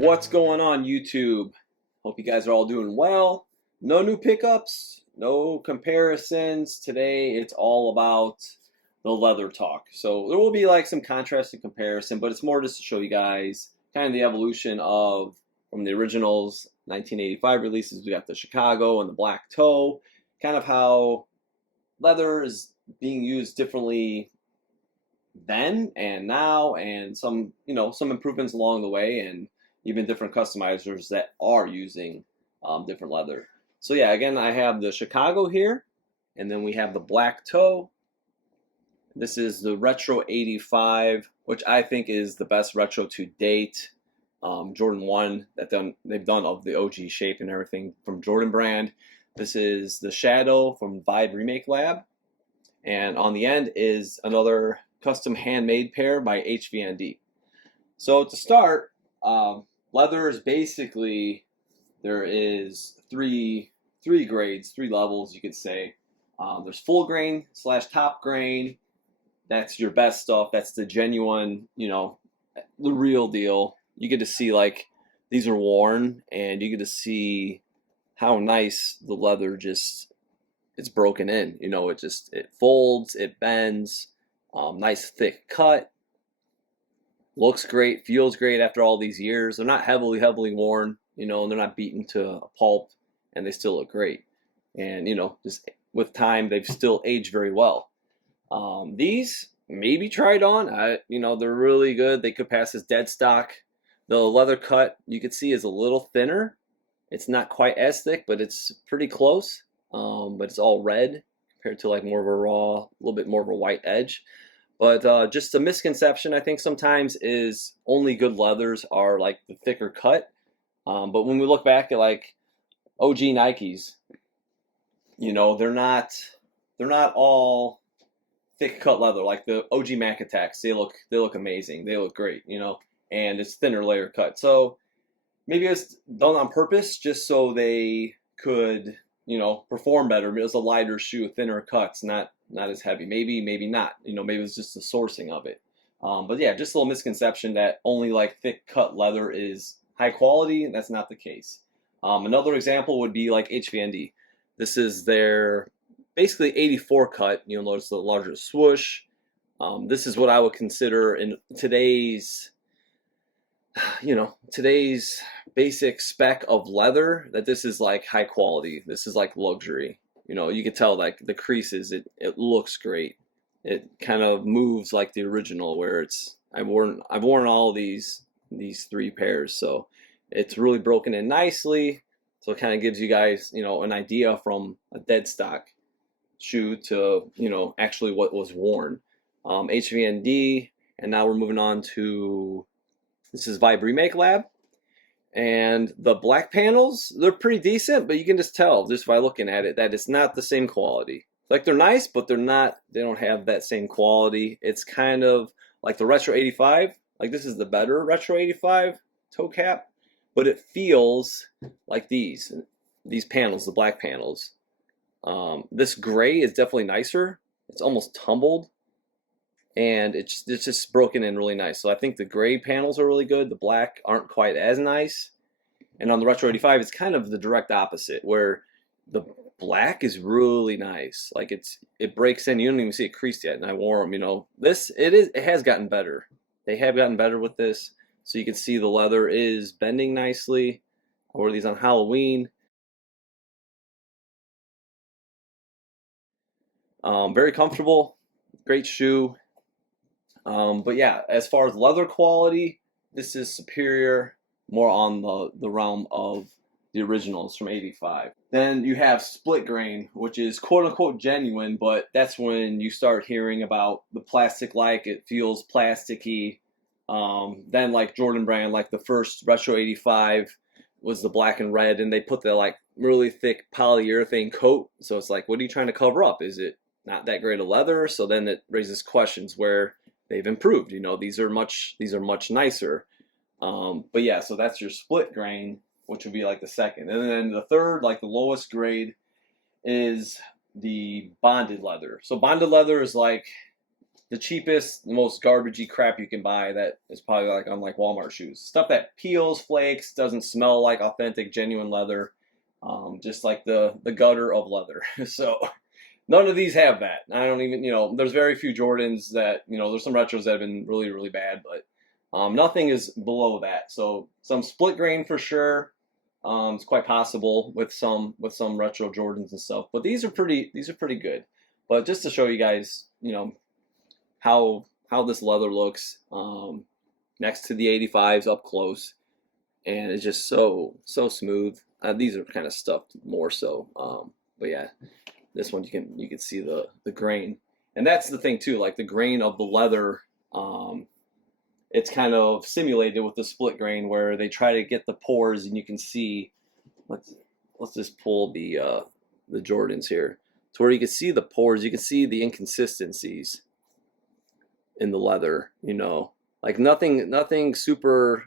What's going on, YouTube? Hope you guys are all doing well. No new pickups, no comparisons. Today it's all about the leather talk. So there will be like some contrast and comparison, but it's more just to show you guys kind of the evolution of from the originals 1985 releases. We got the Chicago and the black toe, kind of how leather is being used differently then and now, and some some improvements along the way, and even different customizers that are using different leather. So yeah, again, I have the Chicago here, and then we have the black toe. This is the retro 85, which I think is the best retro to date. Jordan 1 that they've done of the OG shape and everything from Jordan brand. This is the Shadow from Vibe Remake Lab, and on the end is another custom handmade pair by HVND. So to start, leather is basically, there is three grades, three levels you could say. There's full grain / top grain. That's your best stuff. That's the genuine, the real deal. You get to see like these are worn, and you get to see how nice the leather it's broken in. It folds, it bends. Nice thick cut. Looks great, feels great after all these years. They're not heavily worn, and they're not beaten to a pulp, and they still look great. And just with time, they've still aged very well. These maybe tried on. They're really good. They could pass as dead stock. The leather cut you could see is a little thinner. It's not quite as thick, but it's pretty close. But it's all red compared to like more of a raw, a little bit more of a white edge. But just a misconception, I think, sometimes is only good leathers are like the thicker cut. But when we look back at like OG Nikes, they're not all thick cut leather. Like the OG Mac Attacks, they look amazing. They look great, and it's thinner layer cut. So maybe it's done on purpose just so they could perform better. It was a lighter shoe, thinner cuts, not as heavy. Maybe not. Maybe it was just the sourcing of it. But yeah, just a little misconception that only like thick cut leather is high quality. That's not the case. Another example would be like HVND. This is their basically 84 cut. You'll notice the larger swoosh. This is what I would consider in today's basic spec of leather, that this is like high quality. This is like luxury. You can tell like the creases, it looks great. It kind of moves like the original, where I've worn all these three pairs, so it's really broken in nicely. So it kind of gives you guys an idea from a dead stock shoe to actually what was worn. HVND, and now we're moving on to, this is Vibe Remake Lab. And the black panels, they're pretty decent, but you can just tell just by looking at it that it's not the same quality. Like they're nice, but they don't have that same quality. It's kind of like the Retro 85. Like this is the better Retro 85 toe cap, but it feels like these panels, the black panels. This gray is definitely nicer. It's almost tumbled, and it's just broken in really nice. So I think the gray panels are really good. The black aren't quite as nice. And on the Retro 85, it's kind of the direct opposite, where the black is really nice. Like it breaks in. You don't even see it creased yet. And I wore them. It has gotten better. They have gotten better with this. So you can see the leather is bending nicely. I wore these on Halloween. Very comfortable. Great shoe. But yeah, as far as leather quality, this is superior, more on the realm of the originals from 85. Then you have split grain, which is quote unquote genuine, but that's when you start hearing about the plastic, like it feels plasticky. Then like Jordan brand, like the first Retro 85 was the black and red, and they put the like really thick polyurethane coat. So it's like, what are you trying to cover up? Is it not that great of leather? So then it raises questions where they've improved. These are much nicer. But yeah, so that's your split grain, which would be like the second. And then the third, like the lowest grade, is the bonded leather. So bonded leather is like the cheapest, the most garbagey crap you can buy that is probably like on like Walmart shoes. Stuff that peels, flakes, doesn't smell like authentic, genuine leather. Just like the gutter of leather. So none of these have that. I don't even, there's very few Jordans that, there's some retros that have been really, really bad, but nothing is below that. So some split grain for sure. It's quite possible with some retro Jordans and stuff. But these are pretty good. But just to show you guys, how this leather looks next to the 85s up close, and it's just so smooth. These are kind of stuffed more so, but yeah, this one you can see the grain, and that's the thing too. Like the grain of the leather, it's kind of simulated with the split grain where they try to get the pores, and you can see. Let's just pull the Jordans here to where you can see the pores. You can see the inconsistencies in the leather. Like nothing super.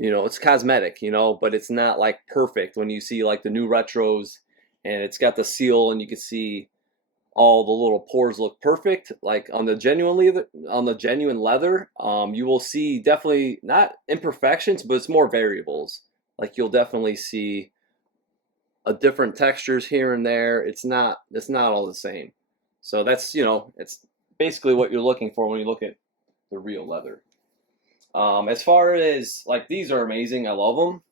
It's cosmetic, but it's not like perfect when you see like the new retros and it's got the seal and you can see all the little pores look perfect. Like on the genuine leather, you will see definitely not imperfections, but it's more variables. Like you'll definitely see a different textures here and there. It's not all the same. So that's, it's basically what you're looking for when you look at the real leather. As far as like these are amazing, I love them.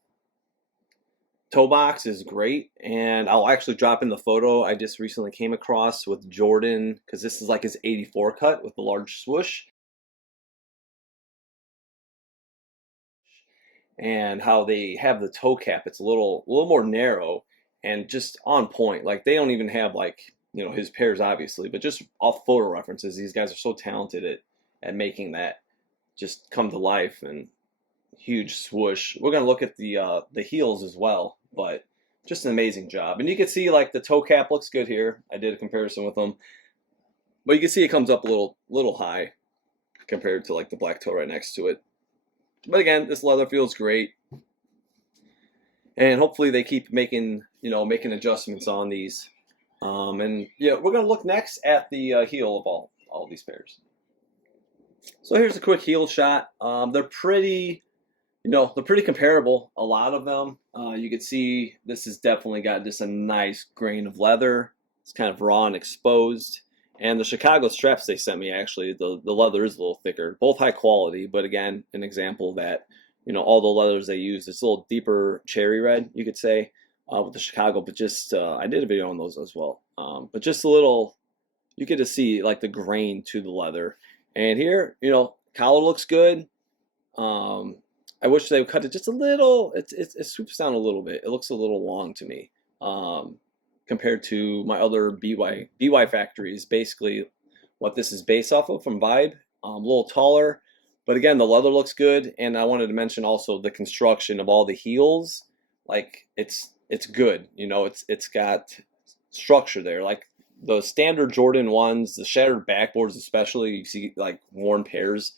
Toe box is great, and I'll actually drop in the photo I just recently came across with Jordan, because this is like his 84 cut with the large swoosh, and how they have the toe cap. It's a little more narrow and just on point. Like they don't even have like his pairs obviously, but just off photo references, these guys are so talented at making that just come to life. And huge swoosh. We're gonna look at the heels as well, but just an amazing job. And you can see like the toe cap looks good here. I did a comparison with them, but you can see it comes up a little high compared to like the black toe right next to it. But again, this leather feels great, and hopefully they keep making adjustments on these. And yeah, we're gonna look next at the heel of all these pairs. So here's a quick heel shot. They're pretty. They're pretty comparable, a lot of them. You can see this has definitely got just a nice grain of leather. It's kind of raw and exposed. And the Chicago straps they sent me, actually, the leather is a little thicker. Both high quality, but again, an example that, all the leathers they use, it's a little deeper cherry red, you could say, with the Chicago. But just, I did a video on those as well. But just a little, you get to see like the grain to the leather. And here, collar looks good. I wish they would cut it just a little. It swoops down a little bit. It looks a little long to me, compared to my other BY factories. Basically, what this is based off of from Vibe, a little taller, but again, the leather looks good. And I wanted to mention also the construction of all the heels. Like it's good. It's got structure there. Like the standard Jordan ones, the shattered backboards, especially you see like worn pairs.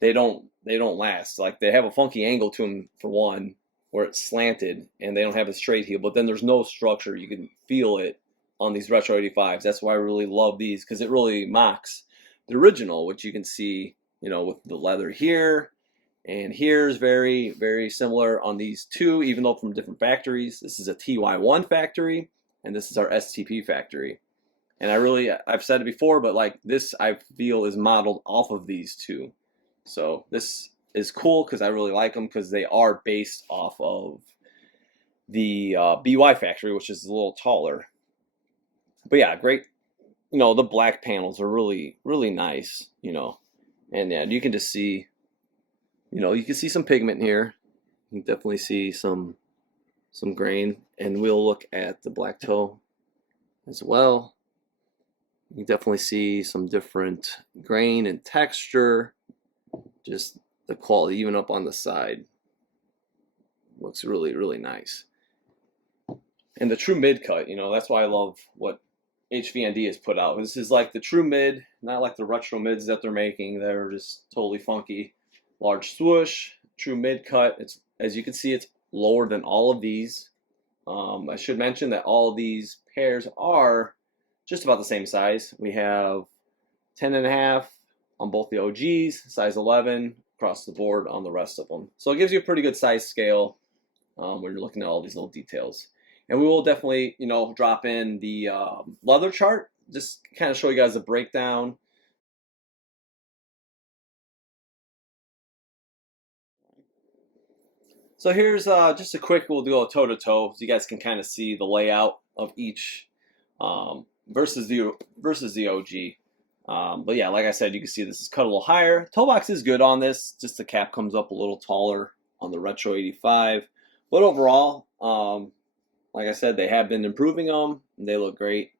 They don't last. Like they have a funky angle to them for one, where it's slanted, and they don't have a straight heel. But then there's no structure. You can feel it on these retro 85s. That's why I really love these, because it really mocks the original, which you can see, with the leather here, and here's very, very similar on these two, even though from different factories. This is a TY1 factory, and this is our STP factory. And I've said it before, but like this, I feel is modeled off of these two. So this is cool because I really like them, because they are based off of the BY factory, which is a little taller. But yeah, great. The black panels are really, really nice, and yeah, you can just see, you can see some pigment here. You can definitely see some grain, and we'll look at the black toe as well. You can definitely see some different grain and texture. Just the quality, even up on the side, looks really, really nice. And the true mid cut, that's why I love what HVND has put out. This is like the true mid, not like the retro mids that they're making. They're just totally funky. Large swoosh, true mid cut. It's, as you can see, it's lower than all of these. I should mention that all of these pairs are just about the same size. We have 10.5 on both the OGs, size 11 across the board on the rest of them. So it gives you a pretty good size scale when you're looking at all these little details. And we will definitely, drop in the leather chart, just kind of show you guys a breakdown. So here's just a quick, we'll do a toe-to-toe, so you guys can kind of see the layout of each versus the OG. But yeah, like I said, you can see this is cut a little higher. Toe box is good on this, just the cap comes up a little taller on the Retro 85. But overall, like I said, they have been improving them. And they look great.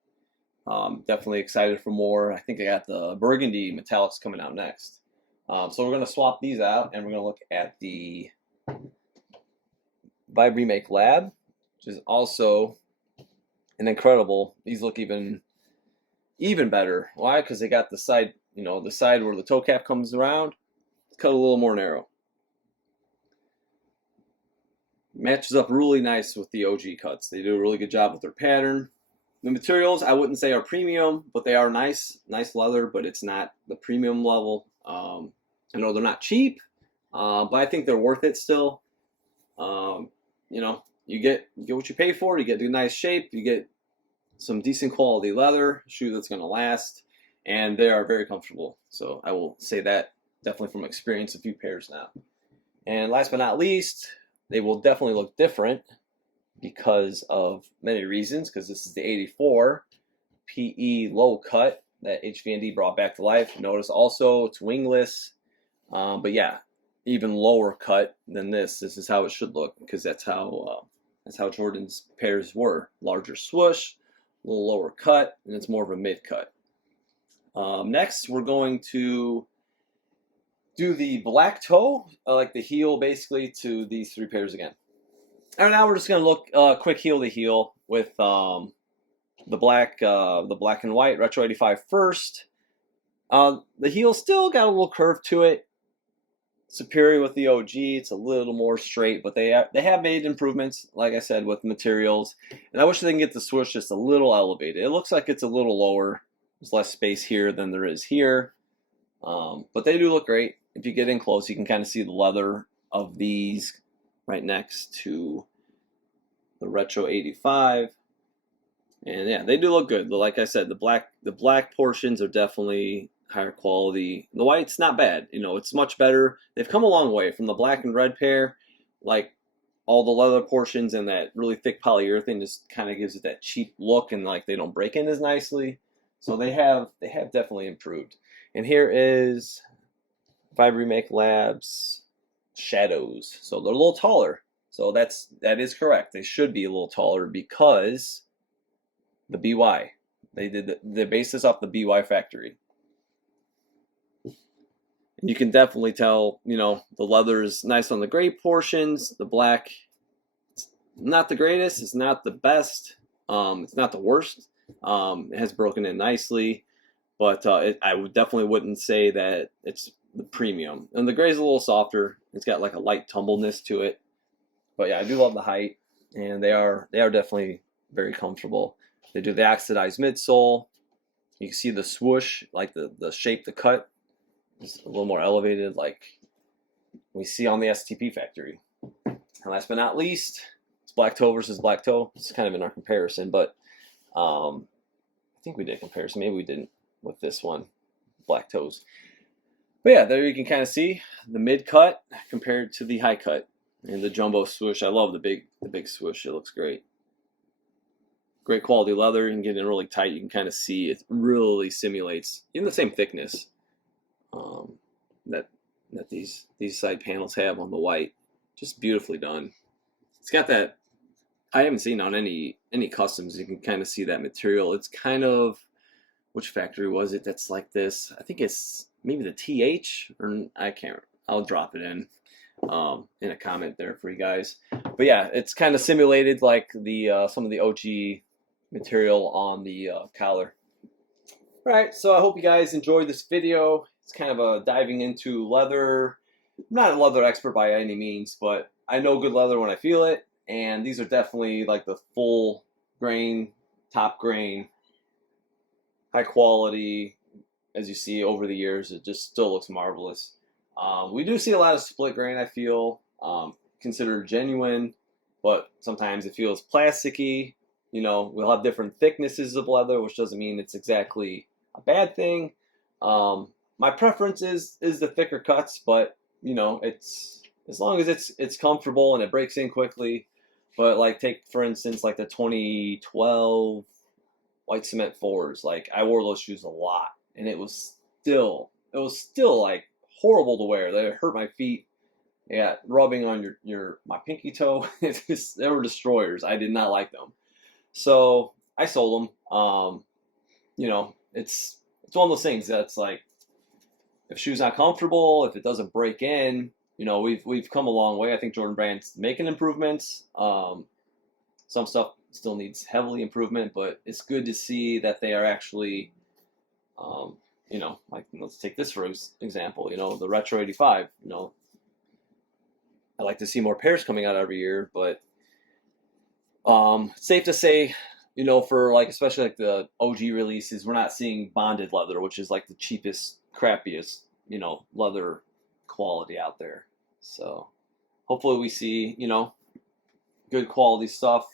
Definitely excited for more. I think they got the burgundy metallics coming out next. So we're going to swap these out, and we're going to look at the Vibe Remake Lab, which is also an incredible. These look even better. Why? Because they got the side, the side where the toe cap comes around, it's cut a little more narrow. Matches up really nice with the OG cuts. They do a really good job with their pattern. The materials, I wouldn't say are premium, but they are nice leather, but it's not the premium level. I know they're not cheap, but I think they're worth it still. You get what you pay for. You get a nice shape. You get some decent quality leather, shoe that's going to last, and they are very comfortable. So I will say that definitely from experience, a few pairs now. And last but not least, they will definitely look different because of many reasons, because this is the 84 PE low cut that HVND brought back to life. Notice also it's wingless, but yeah, even lower cut than this. This is how it should look, because that's how Jordan's pairs were. Larger swoosh, a little lower cut, and it's more of a mid cut. Next, we're going to do the black toe, like the heel basically, to these three pairs again. And now we're just going to look quick heel to heel with the black and white Retro 85 first. The heel still got a little curve to it. Superior with the OG, it's a little more straight, but they have made improvements, like I said, with materials. And I wish they can get the swoosh just a little elevated. It looks like it's a little lower. There's less space here than there is here, but they do look great. If you get in close, you can kind of see the leather of these right next to the Retro 85. And yeah, they do look good. But like I said, the black portions are definitely higher quality. The white's not bad. It's much better. They've come a long way from the black and red pair. Like all the leather portions and that really thick polyurethane just kind of gives it that cheap look, and like they don't break in as nicely. So they have definitely improved. And here is Vibe Remake Labs Shadows. So they're a little taller. So that is correct. They should be a little taller because the BY. They based this off the BY factory. And you can definitely tell, the leather is nice on the gray portions. The black, it's not the greatest. It's not the best. It's not the worst. It has broken in nicely, but I definitely wouldn't say that it's the premium. And the gray is a little softer. It's got like a light tumbleness to it. But yeah, I do love the height, and they are definitely very comfortable. They do the oxidized midsole. You can see the swoosh, like the shape, the cut is a little more elevated, like we see on the STP factory. And last but not least, it's black toe versus black toe. It's kind of in our comparison, but I think we did a comparison. Maybe we didn't with this one, black toes. But yeah, there you can kind of see the mid cut compared to the high cut. And the jumbo swoosh, I love the big swoosh. It looks great. Great quality leather. You can get in really tight. You can kind of see it really simulates in the same thickness that these side panels have on the white. Just beautifully done. It's got that. I haven't seen on any customs. You can kind of see that material. It's kind of, which factory was it that's like this? I think it's maybe the TH, or I can't. I'll drop it in a comment there for you guys. But yeah, it's kind of simulated like the some of the OG material on the collar. All right, so I hope you guys enjoyed this video. It's kind of a diving into leather. I'm not a leather expert by any means, but I know good leather when I feel it, and these are definitely like the full grain, top grain, high quality, as you see over the years, it just still looks marvelous. We do see a lot of split grain, I feel, considered genuine, but sometimes it feels plasticky. We'll have different thicknesses of leather, which doesn't mean it's exactly a bad thing. My preference is the thicker cuts, but it's as long as it's comfortable and it breaks in quickly. But like take for instance like the 2012 white cement fours. Like I wore those shoes a lot, and it was still like horrible to wear. They hurt my feet. Yeah, rubbing on my pinky toe. They were destroyers. I did not like them. So I sold them. It's one of those things that's like if shoe's not comfortable, if it doesn't break in, we've come a long way. I think Jordan Brand's making improvements. Some stuff still needs heavily improvement, but it's good to see that they are actually, like let's take this for example. The Retro 85. I like to see more pairs coming out every year, but it's safe to say, for like especially like the OG releases, we're not seeing bonded leather, which is like the cheapest, crappiest, leather quality out there. So hopefully we see, good quality stuff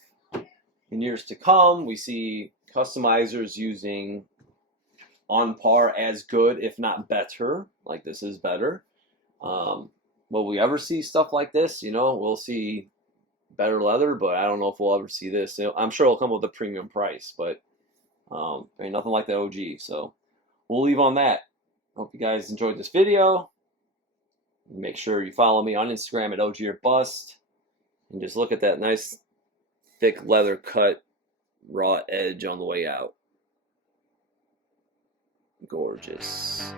in years to come. We see customizers using on par as good, if not better. Like this is better. Will we ever see stuff like this? We'll see better leather, but I don't know if we'll ever see this. I'm sure it'll come with a premium price, but ain't nothing like the OG. So we'll leave on that. Hope you guys enjoyed this video. Make sure you follow me on Instagram at OG or Bust, and just look at that nice thick leather cut raw edge on the way out. Gorgeous.